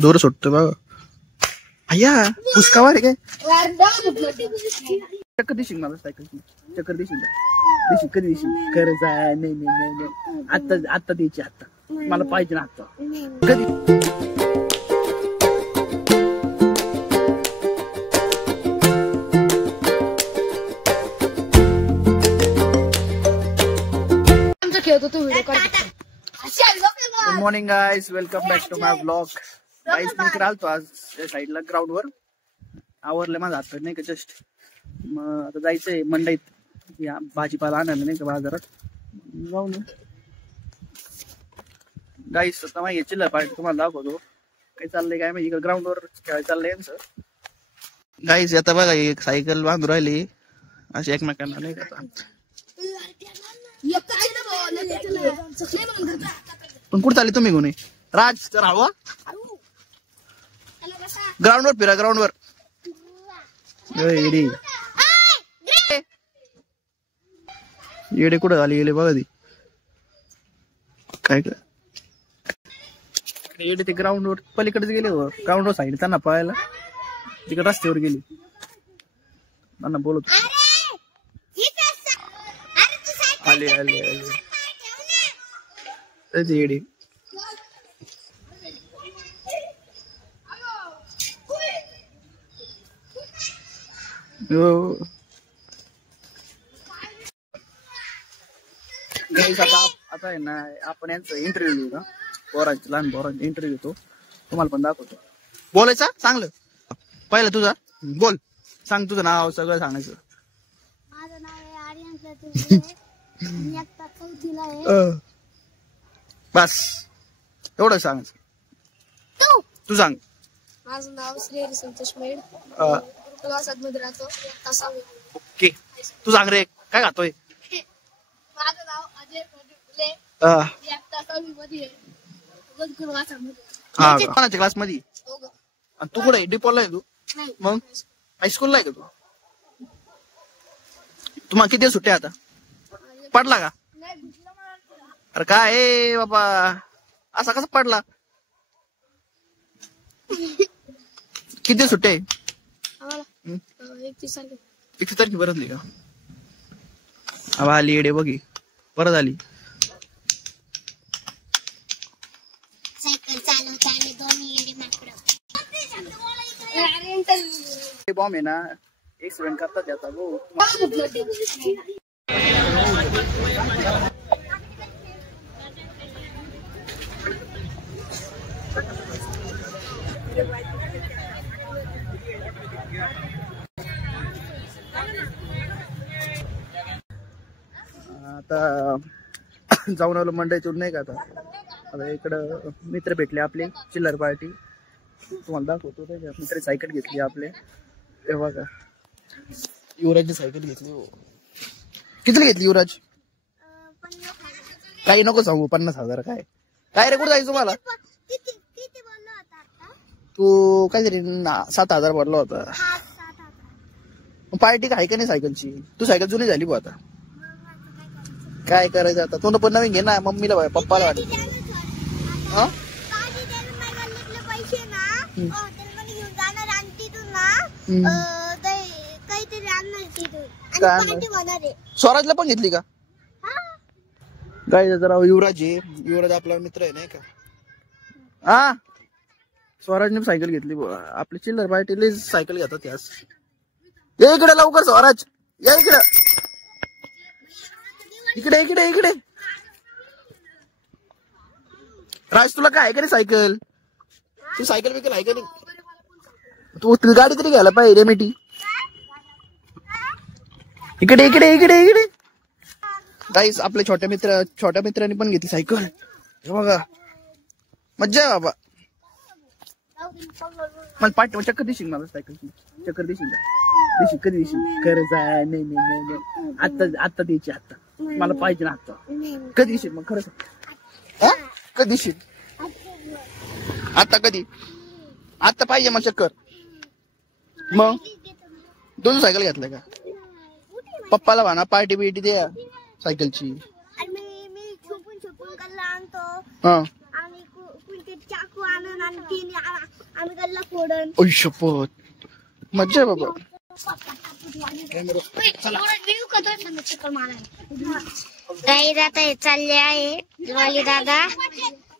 दूर सुटतो बघ अय्या पुसकावर काय चक्कर दिशील मला सायकलची चक्कर दिशील दिशी कधी दिशील खरं जाय नाही नाही नाही आता आता द्यायची आता मला पाहिजे ना आता कधी good morning guys welcome back to my blog guys मी इकडे आलतो आज त्या साईडला ग्राउंड वर आवरले माझा हात नाही का जस्ट मग आता जायचंय मंडईत या भाजीपाला आणायला नाही का बाजारात जाऊन गाइस आता माहिती चिल्लर पार्टी तुम्हाला दाखवतो काय चाललंय काय माहिती इकडे ग्राउंड वर खेळायला चाललंय यांचं गाइस आता बघा एक सायकल बांधून राहिली अशी एकमेकांना नाही का पण कुठं चालले तुम्ही गुन्हे राज तर हवा ग्राउंड वर फिरा ग्राउंड वर येडे कुठं आली गेले बघा ती काय येडे ते ग्राउंड वर पलीकडेच गेले ग्राउंड वर साईड त्यांना पळायला तिकडे रस्त्यावर गेली त्यांना बोलत आले आले आले येडे आता आहे ना आपण यांचा इंटरव्ह्यू घेऊ ना पोरांचा लहान पोरांचा इंटरव्ह्यू घेतो तुम्हाला पण दाखवतो बोलायचा चांगलं पहिलं तुझा बोल सांग तुझं नाव सगळं सांगायचं माझं नाव आहे आर्यन चतुर्वेदी मी आता चौथीला आहे बस एवढं सांगायचं तू सांग माझं नाव श्री संतोष मेड मध्ये राहतो ओके तू सांग रे काय खातोय माझं नाव अजय फुले हा कोणाच्या क्लास मध्ये आणि तू कुठे डिपोला आहे तू मग हायस्कूलला आहे का तू तुम्हाला किती सुट्ट्या आता पडला का अरे काय बाबा असा कसा पडला किती सुट्टे 31 तारखे परत नाही का अब आली येडे बघी परत आली बॉम्ब आहे ना एक्सिडेंट करतात त्याचा भाऊ आता जाऊन आलो मंडईतून नाही का आता इकडं मित्र भेटले आपले चिल्लर पार्टी तुम्हाला दाखवतो त्याच्या मित्र सायकल घेतली आपले हे बघा युवराजची सायकल घेतली किती घेतली युवराज काही नको सांगू 50,000 काय काय रे कुठं जायचं तुम्हाला तू काहीतरी 7,000 भरला होता पार्टी काय का नाही सायकलची तू सायकल जुनी झाली बघ आता काय करायचं आता तू पण नवीन घे ना मम्मीला पप्पाला वाटत स्वराजला पण घेतली का काय जरा युवराज आहे युवराज आपला मित्र आहे नाही का हा स्वराजने सायकल घेतली आपली चिल्लर पार्टीला सायकल घेतात त्यास ये इकडे लवकर स्वराज या इकडे इकडे इकडे इकडे राज तुला काय आहे का नाही सायकल तू सायकल बिकल आहे का नाही तू गाडी तरी घ्यायला पाहिजे रेमेटी इकडे इकडे इकडे इकडे गाईस आपले छोट्या मित्रांनी पण घेतली सायकल हे बघा मज्जा आहे बाबा मला पाठ चक्कर दिशील मला सायकलची चक्कर दिशील दिशी कधी दिशील खरं जाय नाही नाही नाही आता आता द्यायची आता मला पाहिजे ना आता कधी दिशील मग खरं कधी दिशील आता कधी आता पाहिजे मग चक्कर मग दोन सायकल घेतलं का पप्पाला म्हणा पार्टी बिटी द्या सायकलची मी छुपून कल्ला आणतो हा आणि चाकू आणून आणि आम्ही त्याला फोडन. ओय शपथ, मज्जा आहे बाबा. काही दादा हे चालले आहे. दिवाळी दादा,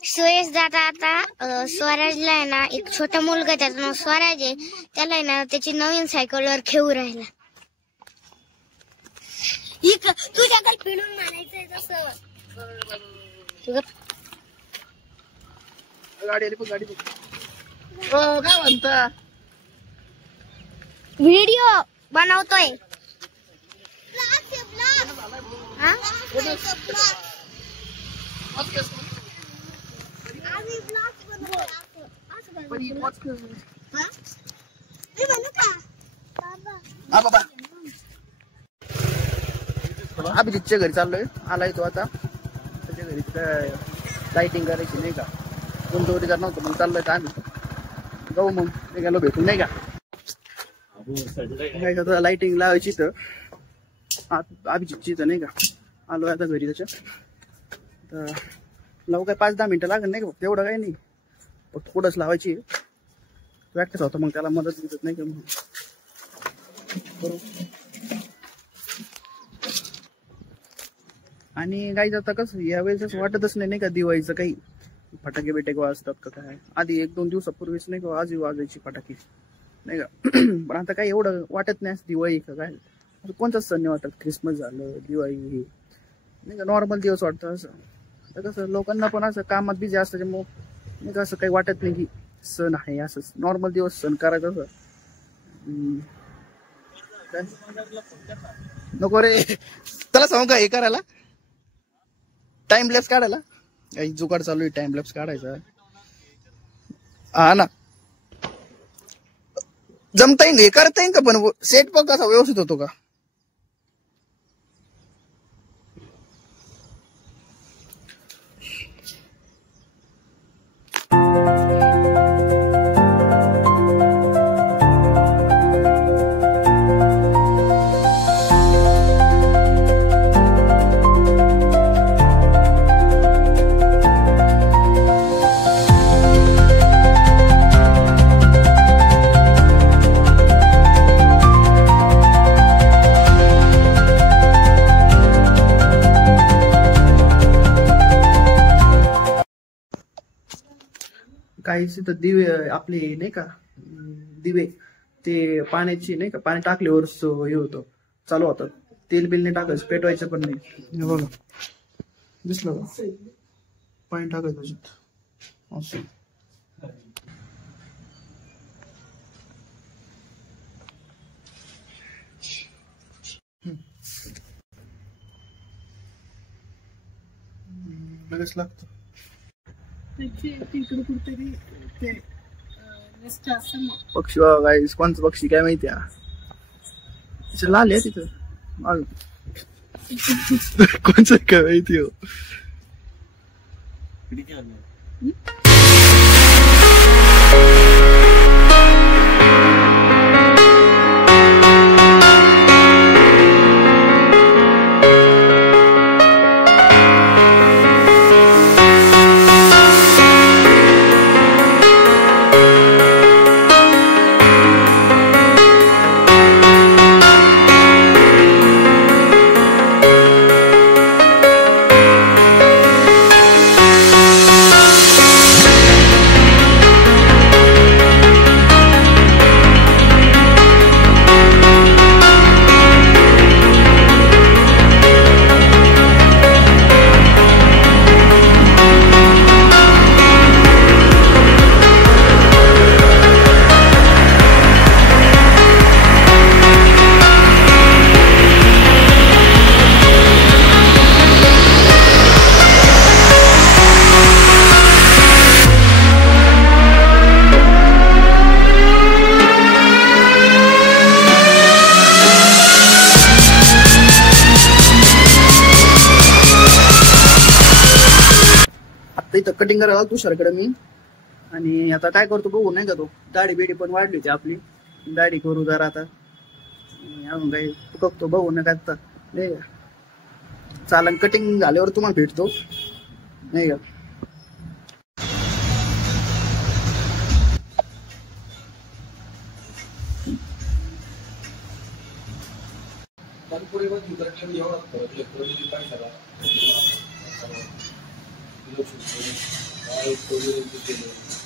सुरेश दादा आता स्वराजला आहे ना, एक छोटा मुलगा त्याचं नाव स्वराज आहे, त्याला आहे ना त्याची नवीन सायकलवर खेळू राहिला. तुझ्याकडे फिरून म्हणायचंय तसं. गाडी आली, गाडी काय म्हणता? व्हिडिओ बनवतोय. अभिजितच्या घरी चाललोय. आलाय तो आता. त्याच्या घरी लाइटिंग करायची नाही का, कोण जोडीदार नव्हतं मग चाललोय का आम्ही. जाऊ मग निघालो भेटून नाही का. लाइटिंग लावायची तर अभिजितची तर नाही का. आलो आता घरी त्याच्या. तर लावू काय 5-10 मिनिटं लागेल नाही का, फक्त एवढं काही नाही, फक्त पुढंच लावायची. प्रॅक्टिस होता मग त्याला मदत मिळत नाही का म्हणून. आणि काही आता कसं यावेळेस वाटतच नाही का दिवाळीचं काही फटाके बिटाके वाजतात का काय. आधी 1-2 दिवसापूर्वीच नाही का आजही वाजायची फटाके नाही का. पण आता काही एवढं वाटत नाही दिवाळी का काय. कोणताच सण नाही वाटत. ख्रिसमस झालं, दिवाळी नाही का, नॉर्मल दिवस वाटतं असं. आता कसं लोकांना पण असं कामात बिझी असतं त्यामुळं नाही का असं काही वाटत नाही की सण आहे. असंच नॉर्मल दिवस सण करायचं असं. नको रे, त्याला सांगू का हे करायला, टाइम लॅप्स काढायला. काही जुगाड चालू आहे टाइम लॅप्स काढायचा. हा ना, जमता येईल, हे करता येईल का, पण सेट पण कसा व्यवस्थित होतो का. काहीच तर दिवे आपले नाही का, दिवे ते पाण्याची नाही का, पाणी टाकल्यावर हे होतं, चालू होतात. तेल बिल नाही टाकायचं, पेटवायचं पण नाही. बघा दिसलं का, पाणी टाकायचं त्याच्यात असं. लगेच लागतं. पक्षी बघा, कोणचं पक्षी काय माहिती आहे. लाल आहे तिथं, कोणचं काय माहिती हो. इथं कटिंग करायला तुषारकडे मी. आणि आता काय करतो बघू नाही का, तो दाढी बिडी पण वाढली होती आपली, दाढी करू जरा आता. अजून काही बघतो बघू नाही का आता नाही का. चालन, कटिंग झाल्यावर तुम्हाला भेटतो नाही का. पुढे पण तिकडे एवढा फरक लेकरं काय करा केलं